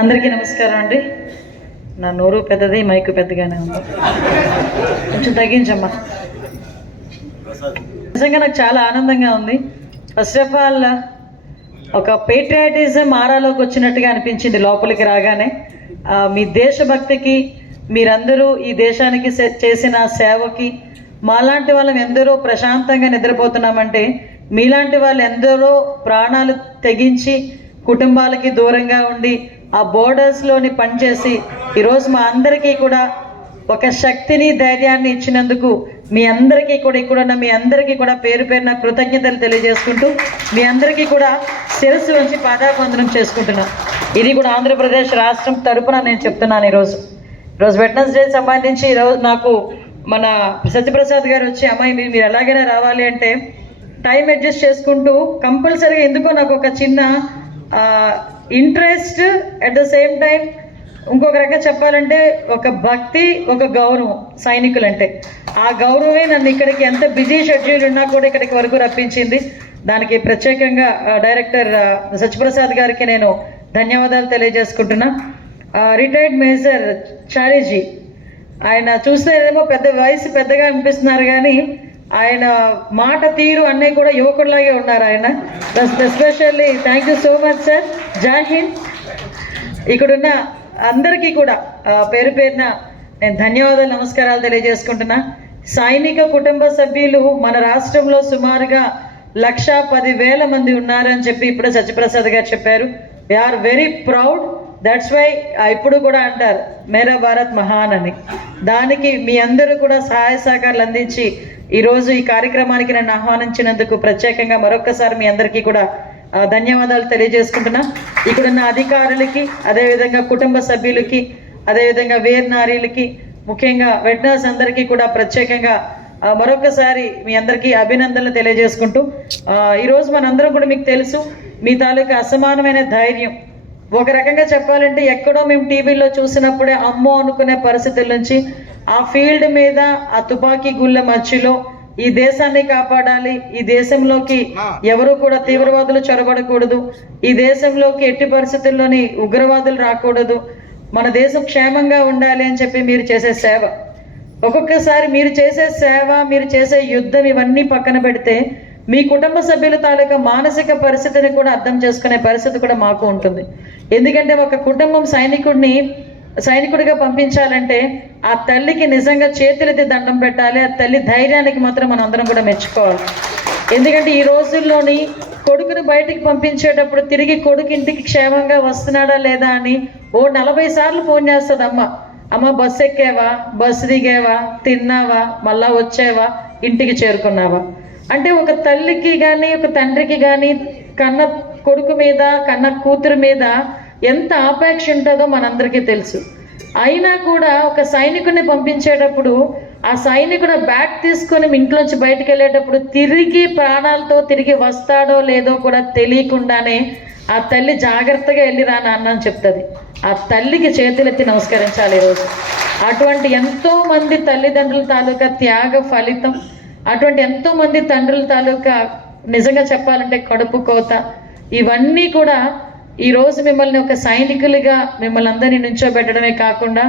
అందరికీ నమస్కారం అండి. నా నోరు పెద్దది, మైకు పెద్దగానే ఉంది, కొంచెం తగ్గించమ్మా. నిజంగా నాకు చాలా ఆనందంగా ఉంది. ఫస్ట్ ఆఫ్ ఆల్ ఒక పేట్రియాటిజం ఆరాలోకి వచ్చినట్టుగా అనిపించింది లోపలికి రాగానే. మీ దేశభక్తికి, మీరందరూ ఈ దేశానికి చేసిన సేవకి, మాలాంటి వాళ్ళం ఎందరో ప్రశాంతంగా నిద్రపోతున్నామంటే మీలాంటి వాళ్ళు ఎందరో ప్రాణాలు తెగించి కుటుంబాలకి దూరంగా ఉండి ఆ బోర్డర్స్లోని పనిచేసి ఈరోజు మా అందరికీ కూడా ఒక శక్తిని, ధైర్యాన్ని ఇచ్చినందుకు మీ అందరికీ కూడా, ఇక్కడున్న మీ అందరికీ కూడా పేరు పేరున కృతజ్ఞతలు తెలియజేసుకుంటూ మీ అందరికీ కూడా శిరస్సు ఉంచి పాదాభివందనం చేసుకుంటున్నాను. ఇది కూడా ఆంధ్రప్రదేశ్ రాష్ట్రం తరపున నేను చెప్తున్నాను. ఈరోజు వెడ్నెస్డే సంబంధించి ఈరోజు నాకు మన సత్యప్రసాద్ గారు వచ్చి, అమ్మాయి మీరు ఎలాగైనా రావాలి అంటే టైం అడ్జస్ట్ చేసుకుంటూ కంపల్సరీగా, ఎందుకో నాకు ఒక చిన్న interest, at the same time ఇంకొక రకంగా చెప్పాలంటే ఒక భక్తి, ఒక గౌరవం సైనికులంటే. ఆ గౌరవమే నన్ను ఇక్కడికి, ఎంత బిజీ షెడ్యూల్ ఉన్నా కూడా ఇక్కడికి వరకు రప్పించింది. దానికి ప్రత్యేకంగా డైరెక్టర్ సత్యప్రసాద్ గారికి నేను ధన్యవాదాలు తెలియజేసుకుంటున్నా. రిటైర్డ్ మేజర్ చారీజీ, ఆయన చూస్తే ఏమో పెద్ద వయసు పెద్దగా అనిపిస్తున్నారు, కానీ ఆయన మాట తీరు అన్నీ కూడా యువకుడిలాగే ఉన్నారు ఆయన. Especially thank you so much sir. జై హింద్. ఇక్కడున్న అందరికీ కూడా పేరు పేరున నేను ధన్యవాదాలు, నమస్కారాలు తెలియజేసుకుంటున్నా. సైనిక కుటుంబ సభ్యులు మన రాష్ట్రంలో సుమారుగా 1,10,000 మంది ఉన్నారని చెప్పి ఇప్పుడే సత్యప్రసాద్ గారు చెప్పారు. We are very proud. That's why ఇప్పుడు కూడా అంటారు మేరా భారత్ మహాన్ అని. దానికి మీ అందరూ కూడా సహాయ సహకారాలు అందించి ఈరోజు ఈ కార్యక్రమానికి నన్ను ఆహ్వానించినందుకు ప్రత్యేకంగా మరొక్కసారి మీ అందరికీ కూడా ధన్యవాదాలు తెలియజేసుకుంటున్నా. ఇక్కడున్న అధికారులకి, అదేవిధంగా కుటుంబ సభ్యులకి, అదేవిధంగా వీర నారీలకి, ముఖ్యంగా వెట్నర్స్ అందరికీ కూడా ప్రత్యేకంగా మరొకసారి మీ అందరికీ అభినందనలు తెలియజేసుకుంటూ, ఈరోజు మనందరం కూడా మీకు తెలుసు, మీ తాలూకా అసమానమైన ధైర్యం. ఒక రకంగా చెప్పాలంటే ఎక్కడో మేము టీవీలో చూసినప్పుడే అమ్మో అనుకునే పరిస్థితుల నుంచి ఆ ఫీల్డ్ మీద, ఆ తుపాకీ గుళ్ళ మధ్యలో ఈ దేశాన్ని కాపాడాలి, ఈ దేశంలోకి ఎవరు కూడా తీవ్రవాదులు చొరబడకూడదు, ఈ దేశంలోకి ఎట్టి పరిస్థితుల్లోని ఉగ్రవాదులు రాకూడదు, మన దేశం క్షేమంగా ఉండాలి అని చెప్పి మీరు చేసే సేవ, ఒక్కొక్కసారి మీరు చేసే సేవ, మీరు చేసే యుద్ధం ఇవన్నీ పక్కన పెడితే మీ కుటుంబ సభ్యుల తాలూకా మానసిక పరిస్థితిని కూడా అర్థం చేసుకునే పరిస్థితి కూడా మాకు ఉంటుంది. ఎందుకంటే ఒక కుటుంబం సైనికుడిగా పంపించాలంటే ఆ తల్లికి నిజంగా చేతులెత్తి దండం పెట్టాలి. ఆ తల్లి ధైర్యానికి మాత్రం మనం అందరం కూడా మెచ్చుకోవాలి. ఎందుకంటే ఈ రోజుల్లోని కొడుకుని బయటికి పంపించేటప్పుడు తిరిగి కొడుకు ఇంటికి క్షేమంగా వస్తున్నాడా లేదా అని 40 సార్లు ఫోన్ చేస్తుంది అమ్మ బస్సు ఎక్కావా, బస్సు దిగావా, తిన్నావా, మళ్ళా వచ్చావా, ఇంటికి చేరుకున్నావా. అంటే ఒక తల్లికి కానీ, ఒక తండ్రికి కానీ కన్న కొడుకు మీద, కన్న కూతురు మీద ఎంత ఆపేక్ష ఉంటుందో మనందరికీ తెలుసు. అయినా కూడా ఒక సైనికుడిని పంపించేటప్పుడు ఆ సైనికుడు బ్యాగ్ తీసుకొని ఇంట్లోంచి బయటకు వెళ్ళేటప్పుడు తిరిగి ప్రాణాలతో తిరిగి వస్తాడో లేదో కూడా తెలియకుండానే ఆ తల్లి జాగ్రత్తగా వెళ్ళిరా నాన్న అని చెప్తుంది. ఆ తల్లికి చేతులెత్తి నమస్కరించాలి ఈరోజు. అటువంటి ఎంతో మంది తల్లిదండ్రుల తాలూకా త్యాగ ఫలితం, అటువంటి ఎంతో మంది తండ్రుల తాలూకా నిజంగా చెప్పాలంటే కడుపు కోత, ఇవన్నీ కూడా ఈరోజు మిమ్మల్ని ఒక సైనికులుగా మిమ్మల్ని అందరినీ నుంచోబెట్టడమే కాకుండా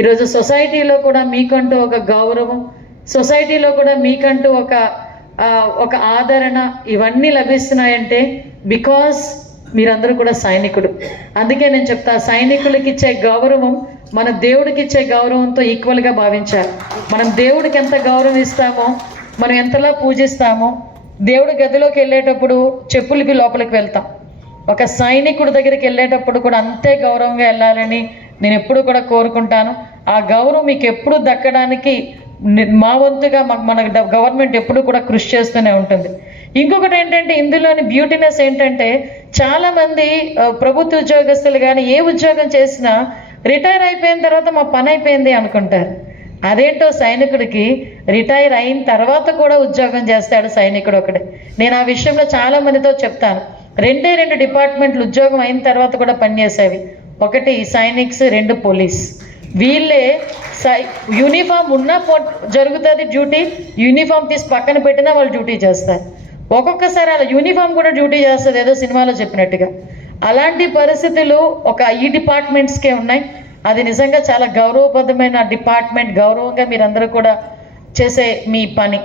ఈరోజు సొసైటీలో కూడా మీకంటూ ఒక గౌరవం, సొసైటీలో కూడా మీకంటూ ఒక ఆదరణ, ఇవన్నీ లభిస్తున్నాయంటే బికాస్ మీరందరూ కూడా సైనికుడు. అందుకే నేను చెప్తా, సైనికులకి ఇచ్చే గౌరవం మన దేవుడికి ఇచ్చే గౌరవంతో ఈక్వల్గా భావించాలి. మనం దేవుడికి ఎంత గౌరవం ఇస్తామో, మనం ఎంతలా పూజిస్తామో, దేవుడి గదిలోకి వెళ్ళేటప్పుడు చెప్పులకి లోపలికి వెళ్తాం, ఒక సైనికుడి దగ్గరికి వెళ్ళేటప్పుడు కూడా అంతే గౌరవంగా వెళ్ళాలని నేను ఎప్పుడు కూడా కోరుకుంటాను. ఆ గౌరవం మీకు ఎప్పుడు దక్కడానికి మా వంతుగా మన గవర్నమెంట్ ఎప్పుడు కూడా కృషి చేస్తూనే ఉంటుంది. ఇంకొకటి ఏంటంటే, ఇందులోని బ్యూటీనెస్ ఏంటంటే, చాలామంది ప్రభుత్వ ఉద్యోగస్తులు కానీ ఏ ఉద్యోగం చేసినా రిటైర్ అయిపోయిన తర్వాత మా పని అయిపోయింది అనుకుంటారు. అదేంటో సైనికుడికి రిటైర్ అయిన తర్వాత కూడా ఉద్యోగం చేస్తాడు సైనికుడు ఒకడే. నేను ఆ విషయంలో చాలా మందితో చెప్తాను. 2 డిపార్ట్మెంట్లు ఉద్యోగం అయిన తర్వాత కూడా పనిచేసేవి. ఒకటి సైనిక్స్, 2 పోలీస్. వీళ్ళే యూనిఫామ్ ఉన్నా జరుగుతుంది డ్యూటీ, యూనిఫామ్ తీసి పక్కన పెట్టినా వాళ్ళు డ్యూటీ చేస్తారు. ఒక్కొక్కసారి అలా యూనిఫామ్ కూడా డ్యూటీ చేస్తుంది, ఏదో సినిమాలో చెప్పినట్టుగా. అలాంటి పరిస్థితులు ఒక ఈ డిపార్ట్మెంట్స్కే ఉన్నాయి. అది నిజంగా చాలా గౌరవబద్ధమైన డిపార్ట్మెంట్, గౌరవంగా మీరందరూ కూడా చేసే మీ పని.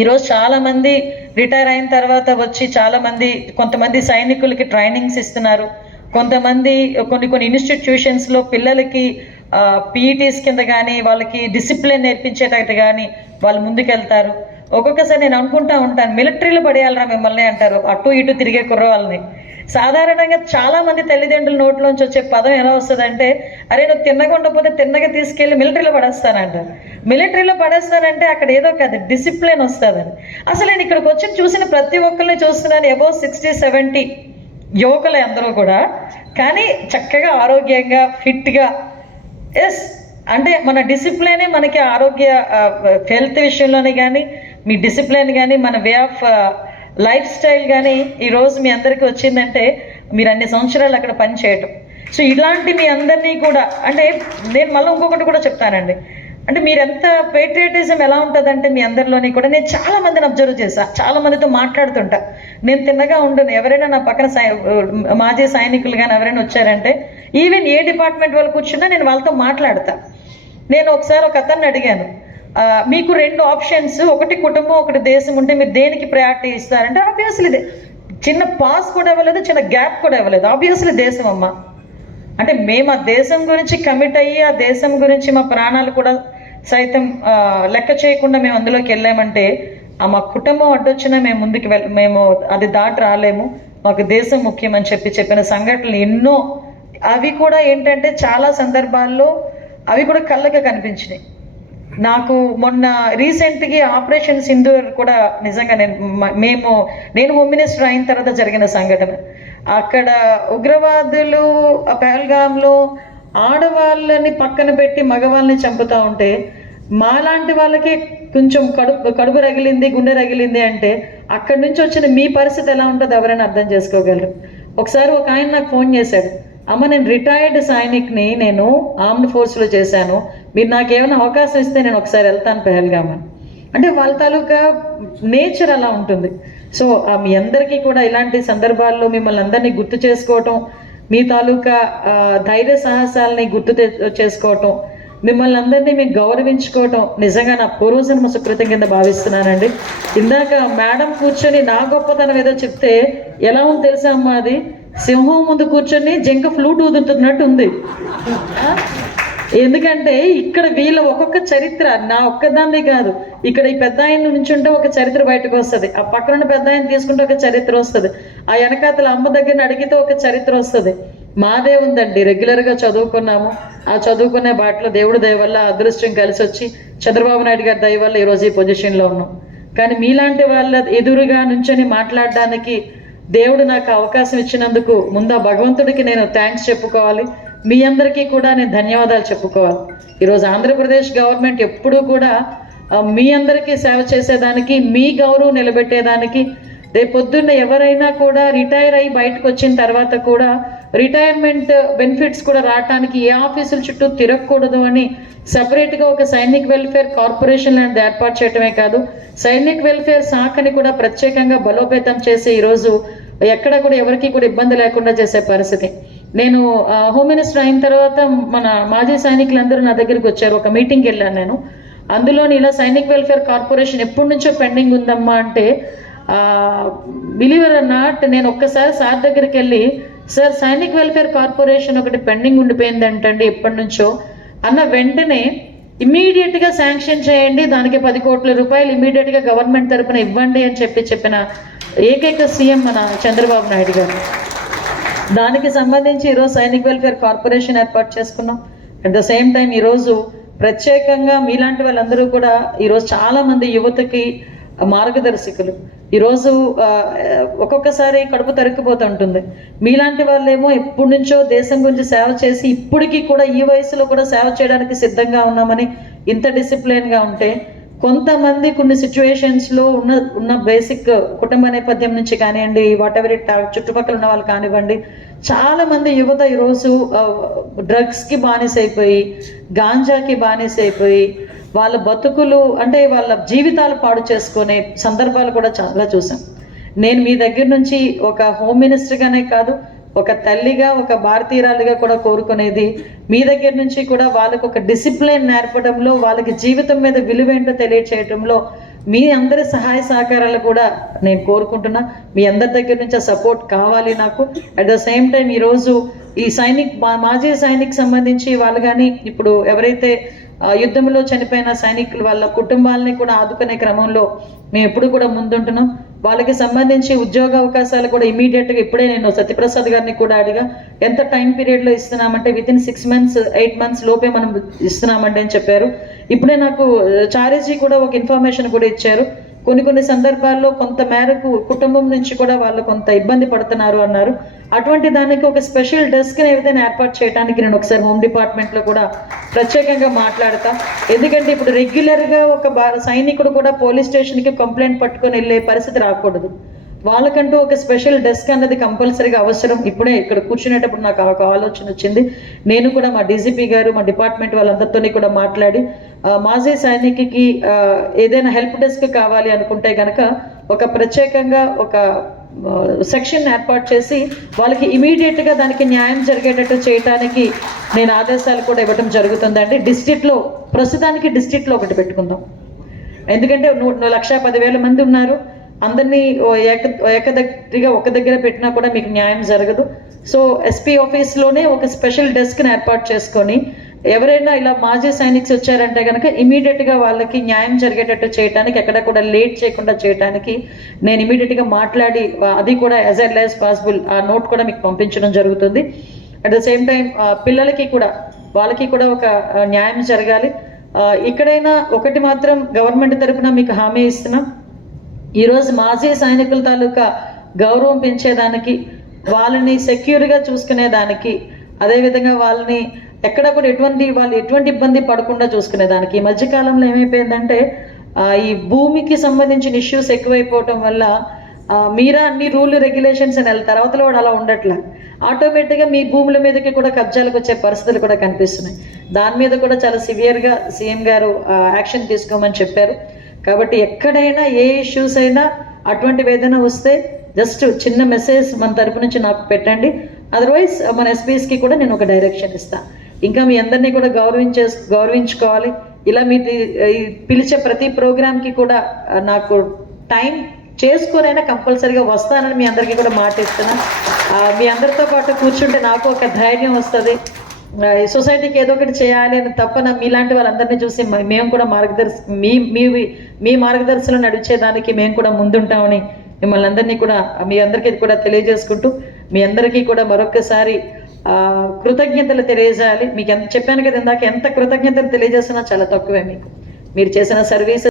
ఈరోజు చాలామంది రిటైర్ అయిన తర్వాత వచ్చి చాలామంది కొంతమంది సైనికులకి ట్రైనింగ్స్ ఇస్తున్నారు, కొంతమంది కొన్ని ఇన్స్టిట్యూషన్స్లో పిల్లలకి పీఈటీస్ కింద కానీ వాళ్ళకి డిసిప్లిన్ నేర్పించేటట్టు కానీ వాళ్ళు ముందుకెళ్తారు. ఒక్కొక్కసారి నేను అనుకుంటా ఉంటాను, మిలిటరీలో పడేయాలరా మిమ్మల్ని అంటారు అటు ఇటు తిరిగే కుర్రవాళ్ళని. సాధారణంగా చాలామంది తల్లిదండ్రుల నోట్లోంచి వచ్చే పదం ఎలా వస్తుందంటే, అరే నువ్వు తిన్నగా ఉండకపోతే తిన్నగా తీసుకెళ్ళి మిలిటరీలో పడేస్తానంటారు. మిలిటరీలో పడేస్తానంటే అక్కడ ఏదో కాదు, డిసిప్లిన్ వస్తుందని. అసలు నేను ఇక్కడికి వచ్చి చూసిన ప్రతి ఒక్కరిని చూస్తున్నాను, అబౌవ్ 60-70 యువకులు అందరూ కూడా, కానీ చక్కగా ఆరోగ్యంగా ఫిట్గా. ఎస్, అంటే మన డిసిప్లినే మనకి ఆరోగ్య హెల్త్ విషయంలోనే కానీ, మీ డిసిప్లిన్ కానీ, మన వే ఆఫ్ లైఫ్ స్టైల్ కానీ ఈరోజు మీ అందరికీ వచ్చిందంటే మీరు అన్ని సంవత్సరాలు అక్కడ పని చేయటం. సో ఇలాంటి మీ అందరినీ కూడా, అంటే నేను మళ్ళీ ఇంకొకటి కూడా చెప్తానండి, అంటే మీరు ఎంత పేట్రియాటిజం ఎలా ఉంటుందంటే మీ అందరిలోని కూడా, నేను చాలా మందిని అబ్జర్వ్ చేశాను, చాలా మందితో మాట్లాడుతుంటా. నేను తిన్నగా ఉండను, ఎవరైనా నా పక్కన మాజీ సైనికులు కానీ ఎవరైనా వచ్చారంటే, ఈవెన్ ఏ డిపార్ట్మెంట్ వాళ్ళు కూర్చున్నా నేను వాళ్ళతో మాట్లాడతా. నేను ఒకసారి ఒక అతన్ని అడిగాను, మీకు 2 ఆప్షన్స్, ఒకటి కుటుంబం ఒకటి దేశం ఉంటే మీరు దేనికి ప్రయారిటీ ఇస్తారంటే, ఆబ్వియస్లీ చిన్న పాస్ కూడా ఇవ్వలేదు, చిన్న గ్యాప్ కూడా ఇవ్వలేదు, ఆబ్వియస్లీ దేశం అమ్మ. అంటే మేము ఆ దేశం గురించి కమిట్ అయ్యి ఆ దేశం గురించి మా ప్రాణాలు కూడా సైతం లెక్క చేయకుండా మేము అందులోకి వెళ్ళామంటే, మా కుటుంబం అడ్డొచ్చినా మేము ముందుకు మేము అది దాటి రాలేము, మాకు దేశం ముఖ్యం అని చెప్పిన సంఘటనలు ఎన్నో. అవి కూడా ఏంటంటే చాలా సందర్భాల్లో అవి కూడా కళ్ళగా కనిపించినాయి నాకు. మొన్న రీసెంట్గా ఆపరేషన్ సింధూర్ కూడా నిజంగా నేను హోమ్ మినిస్టర్ అయిన తర్వాత జరిగిన సంఘటన. అక్కడ ఉగ్రవాదులు పహల్గామ్లో ఆడవాళ్ళని పక్కన పెట్టి మగవాళ్ళని చంపుతూ ఉంటే, మాలాంటి వాళ్ళకి కొంచెం కడుపు రగిలింది, గుండె రగిలింది అంటే అక్కడి నుంచి వచ్చిన మీ పరిస్థితి ఎలా ఉంటుందో ఎవరైనా అర్థం చేసుకోగలరు. ఒకసారి ఒక ఆయన నాకు ఫోన్ చేశాడు, అమ్మ నేను రిటైర్డ్ సైనిక్ని, నేను ఆర్మ్డ్ ఫోర్స్లో చేశాను, మీరు నాకు ఏమైనా అవకాశం ఇస్తే నేను ఒకసారి వెళ్తాను పహల్గామ్. అంటే వాళ్ళ తాలూకా నేచర్ అలా ఉంటుంది. సో మీ అందరికీ కూడా ఇలాంటి సందర్భాల్లో మిమ్మల్ని అందరినీ గుర్తు చేసుకోవటం, మీ తాలూకా ధైర్య సాహసాలని గుర్తు చేసుకోవటం, మిమ్మల్ని అందరినీ మేము గౌరవించుకోవటం నిజంగా నా పూర్వజన్మ సుకృతం కింద భావిస్తున్నానండి. ఇందాక మేడం కూర్చొని నా గొప్పతనం ఏదో చెప్తే ఎలా ఉంది తెలుసా అమ్మా, అది సింహం ముందు కూర్చొని జింక ఫ్లూట్ ఊదుతున్నట్టు ఉంది. ఎందుకంటే ఇక్కడ వీళ్ళ ఒక్కొక్క చరిత్ర నా ఒక్కదాన్ని కాదు, ఇక్కడ ఈ పెద్ద ఆయన నుంచి ఉంటే ఒక చరిత్ర బయటకు వస్తుంది, ఆ పక్కన పెద్ద ఆయన తీసుకుంటే ఒక చరిత్ర వస్తుంది, ఆ వెనకాతల అమ్మ దగ్గర అడిగితే ఒక చరిత్ర వస్తుంది. మాదే ఉందండి, రెగ్యులర్గా చదువుకున్నాము, ఆ చదువుకునే బాటలో దేవుడి దయ వల్ల అదృష్టం కలిసి వచ్చి చంద్రబాబు నాయుడు గారి దయ వల్ల ఈరోజు ఈ పొజిషన్లో ఉన్నాం. కానీ మీలాంటి వాళ్ళ ఎదురుగా నుంచొని మాట్లాడడానికి దేవుడు నాకు అవకాశం ఇచ్చినందుకు ముందు ఆ భగవంతుడికి నేను థ్యాంక్స్ చెప్పుకోవాలి, మీ అందరికీ కూడా నేను ధన్యవాదాలు చెప్పుకోవాలి. ఈరోజు ఆంధ్రప్రదేశ్ గవర్నమెంట్ ఎప్పుడూ కూడా మీ అందరికీ సేవ చేసేదానికి, మీ గౌరవం నిలబెట్టేదానికి, రేపొద్దున్న ఎవరైనా కూడా రిటైర్ అయ్యి బయటకు వచ్చిన తర్వాత కూడా రిటైర్మెంట్ బెనిఫిట్స్ కూడా రావడానికి ఏ ఆఫీసుల చుట్టూ తిరగకూడదు అని సపరేట్గా ఒక సైనిక్ వెల్ఫేర్ కార్పొరేషన్ లాంటిది ఏర్పాటు చేయటమే కాదు, సైనిక్ వెల్ఫేర్ శాఖని కూడా ప్రత్యేకంగా బలోపేతం చేసి ఈరోజు ఎక్కడ కూడా ఎవరికి కూడా ఇబ్బంది లేకుండా చేసే పరిస్థితి. నేను హోమ్ మినిస్టర్ అయిన తర్వాత మన మాజీ సైనికులందరూ నా దగ్గరికి వచ్చారు, ఒక మీటింగ్కి వెళ్ళాను నేను. అందులోని ఇలా సైనిక్ వెల్ఫేర్ కార్పొరేషన్ ఎప్పటి నుంచో పెండింగ్ ఉందమ్మా అంటే, బిలీవర్ ఆర్ నాట్, నేను ఒక్కసారి సార్ దగ్గరికి వెళ్ళి, సార్ సైనిక్ వెల్ఫేర్ కార్పొరేషన్ ఒకటి పెండింగ్ ఉండిపోయిందంటండి ఎప్పటి నుంచో అన్న వెంటనే ఇమ్మీడియట్గా శాంక్షన్ చేయండి, దానికి 10 కోట్ల రూపాయలు ఇమ్మీడియట్గా గవర్నమెంట్ తరఫున ఇవ్వండి అని చెప్పిన ఏకైక సీఎం మన చంద్రబాబు నాయుడు గారు. దానికి సంబంధించి ఈరోజు సైనిక్ వెల్ఫేర్ కార్పొరేషన్ ఏర్పాటు చేసుకున్నాం. అట్ ద సేమ్ టైం ఈరోజు ప్రత్యేకంగా మీలాంటి వాళ్ళందరూ కూడా ఈరోజు చాలామంది యువతకి మార్గదర్శకులు. ఈరోజు ఒక్కొక్కసారి కడుపు తరుక్కుపోతుంటుంది, మీలాంటి వాళ్ళేమో ఎప్పటి నుంచో దేశం గురించి సేవ చేసి ఇప్పటికీ కూడా ఈ వయసులో కూడా సేవ చేయడానికి సిద్ధంగా ఉన్నామని ఇంత డిసిప్లిన్గా ఉంటే, కొంతమంది కొన్ని సిచ్యువేషన్స్లో ఉన్న బేసిక్ కుటుంబ నేపథ్యం నుంచి కానివ్వండి, వాట్ ఎవర్ ఇట్ చుట్టుపక్కల ఉన్న వాళ్ళు కానివ్వండి, చాలామంది యువత ఈరోజు డ్రగ్స్కి బానిసైపోయి, గాంజాకి బానిసైపోయి వాళ్ళ బతుకులు అంటే వాళ్ళ జీవితాలు పాడు చేసుకునే సందర్భాలు కూడా చాలా చూసాం. నేను మీ దగ్గర నుంచి ఒక హోమ్ మినిస్టర్గానే కాదు, ఒక తల్లిగా ఒక భారతీయురాలుగా కూడా కోరుకునేది మీ దగ్గర నుంచి కూడా వాళ్ళకు ఒక డిసిప్లిన్ నేర్పడంలో, వాళ్ళకి జీవితం మీద విలువేంటో తెలియచేయటంలో మీ అందరి సహాయ సహకారాలు కూడా నేను కోరుకుంటున్నా. మీ అందరి దగ్గర నుంచి ఆ సపోర్ట్ కావాలి నాకు. అట్ ద సేమ్ టైం ఈరోజు ఈ మాజీ సైనిక్ సంబంధించి వాళ్ళు కానీ ఇప్పుడు ఎవరైతే యుద్ధంలో చనిపోయిన సైనికులు వాళ్ళ కుటుంబాలని కూడా ఆదుకునే క్రమంలో మేము ఎప్పుడు కూడా ముందుంటున్నాం. వాళ్ళకి సంబంధించి ఉద్యోగ అవకాశాలు కూడా ఇమీడియట్గా ఇప్పుడే నేను సత్యప్రసాద్ గారిని కూడా అడిగా, ఎంత టైం పీరియడ్లో ఇస్తున్నామంటే వితిన్ 6 months 8 months లోపే మనం ఇస్తున్నామంటే అని చెప్పారు. ఇప్పుడే నాకు చారేజీ కూడా ఒక ఇన్ఫర్మేషన్ కూడా ఇచ్చారు. కొన్ని సందర్భాల్లో కొంత మేరకు కుటుంబం నుంచి కూడా వాళ్ళు కొంత ఇబ్బంది పడుతున్నారు అన్నారు. అటువంటి దానికి ఒక స్పెషల్ డెస్క్ని ఏదైనా ఏర్పాటు చేయడానికి నేను ఒకసారి హోమ్ డిపార్ట్మెంట్లో కూడా ప్రత్యేకంగా మాట్లాడతా. ఎందుకంటే ఇప్పుడు రెగ్యులర్గా ఒక సైనికుడు కూడా పోలీస్ స్టేషన్కి కంప్లైంట్ పట్టుకొని వెళ్ళే పరిస్థితి రాకూడదు. వాళ్ళకంటూ ఒక స్పెషల్ డెస్క్ అన్నది కంపల్సరీగా అవసరం. ఇప్పుడే ఇక్కడ కూర్చునేటప్పుడు నాకు ఒక ఆలోచన వచ్చింది. నేను కూడా మా డీజీపీ గారు, మా డిపార్ట్మెంట్ వాళ్ళందరితో కూడా మాట్లాడి మాజీ సైనికుకి ఏదైనా హెల్ప్ డెస్క్ కావాలి అనుకుంటే కనుక ఒక ప్రత్యేకంగా ఒక సెక్షన్ ఏర్పాటు చేసి వాళ్ళకి ఇమీడియట్గా దానికి న్యాయం జరిగేటట్టు చేయడానికి నేను ఆదేశాలు కూడా ఇవ్వడం జరుగుతుందండి. డిస్ట్రిక్ట్లో ప్రస్తుతానికి డిస్ట్రిక్ట్లో ఒకటి పెట్టుకుందాం. ఎందుకంటే 1,10,000 మంది ఉన్నారు. అందరినీ ఏకదగ్గిగా ఒక దగ్గర పెట్టినా కూడా మీకు న్యాయం జరగదు. సో ఎస్పీ ఆఫీస్లోనే ఒక స్పెషల్ డెస్క్ని ఏర్పాటు చేసుకొని ఎవరైనా ఇలా మాజీ సైనిక్స్ వచ్చారంటే కనుక ఇమీడియట్గా వాళ్ళకి న్యాయం జరిగేటట్టు చేయడానికి, ఎక్కడ కూడా లేట్ చేయకుండా చేయడానికి నేను ఇమీడియట్గా మాట్లాడి అది కూడా యాజ్ ఎర్లీ యాజ్ పాసిబుల్ ఆ నోట్ కూడా మీకు పంపించడం జరుగుతుంది. అట్ ద సేమ్ టైం పిల్లలకి కూడా వాళ్ళకి కూడా ఒక న్యాయం జరగాలి. ఇక్కడైనా ఒకటి మాత్రం గవర్నమెంట్ తరఫున మీకు హామీ ఇస్తున్నాం. ఈరోజు మాజీ సైనికుల తాలూకా గౌరవం పెంచేదానికి, వాళ్ళని సెక్యూర్గా చూసుకునేదానికి, అదేవిధంగా వాళ్ళని ఎక్కడ కూడా ఎటువంటి ఇబ్బంది పడకుండా చూసుకునేదానికి ఈ మధ్యకాలంలో ఏమైపోయిందంటే ఈ భూమికి సంబంధించిన ఇష్యూస్ ఎక్కువైపోవటం వల్ల మీరా అన్ని రూల్ రెగ్యులేషన్స్ అని వెళ్తారు, అవతల వాడు అలా ఉండట్లా. ఆటోమేటిక్గా మీ భూముల మీదకి కూడా కబ్జాలకు వచ్చే పరిస్థితులు కూడా కనిపిస్తున్నాయి. దాని మీద కూడా చాలా సివియర్గా సీఎం గారు యాక్షన్ తీసుకోమని చెప్పారు. కాబట్టి ఎక్కడైనా ఏ ఇష్యూస్ అయినా అటువంటివి ఏదైనా వస్తే జస్ట్ చిన్న మెసేజ్ మన తరపు నుంచి నాకు పెట్టండి. అదర్వైజ్ మన ఎస్పీస్కి కూడా నేను ఒక డైరెక్షన్ ఇస్తాను. ఇంకా మీ అందరినీ కూడా గౌరవించుకోవాలి. ఇలా మీ పిలిచే ప్రతి ప్రోగ్రామ్కి కూడా నాకు టైం చేసుకొనైనా కంపల్సరీగా వస్తానని మీ అందరికీ కూడా మాట ఇస్తున్నాను. మీ అందరితో పాటు కూర్చుంటే నాకు ఒక ధైర్యం వస్తుంది. సొసైటీకి ఏదో ఒకటి చేయాలి అని తప్పన మీలాంటి వాళ్ళందరినీ చూసి మేము కూడా మీ మార్గదర్శనం నడిచేదానికి మేము కూడా ముందుంటామని మిమ్మల్ని అందరినీ కూడా మీ అందరికీ కూడా తెలియజేసుకుంటూ మీ అందరికీ కూడా మరొకసారి కృతజ్ఞతలు తెలియజేయాలి. మీకు చెప్పాను కదా ఇందాక, ఎంత కృతజ్ఞతలు తెలియజేస్తున్నా చాలా తక్కువే. మీరు చేసిన సర్వీస్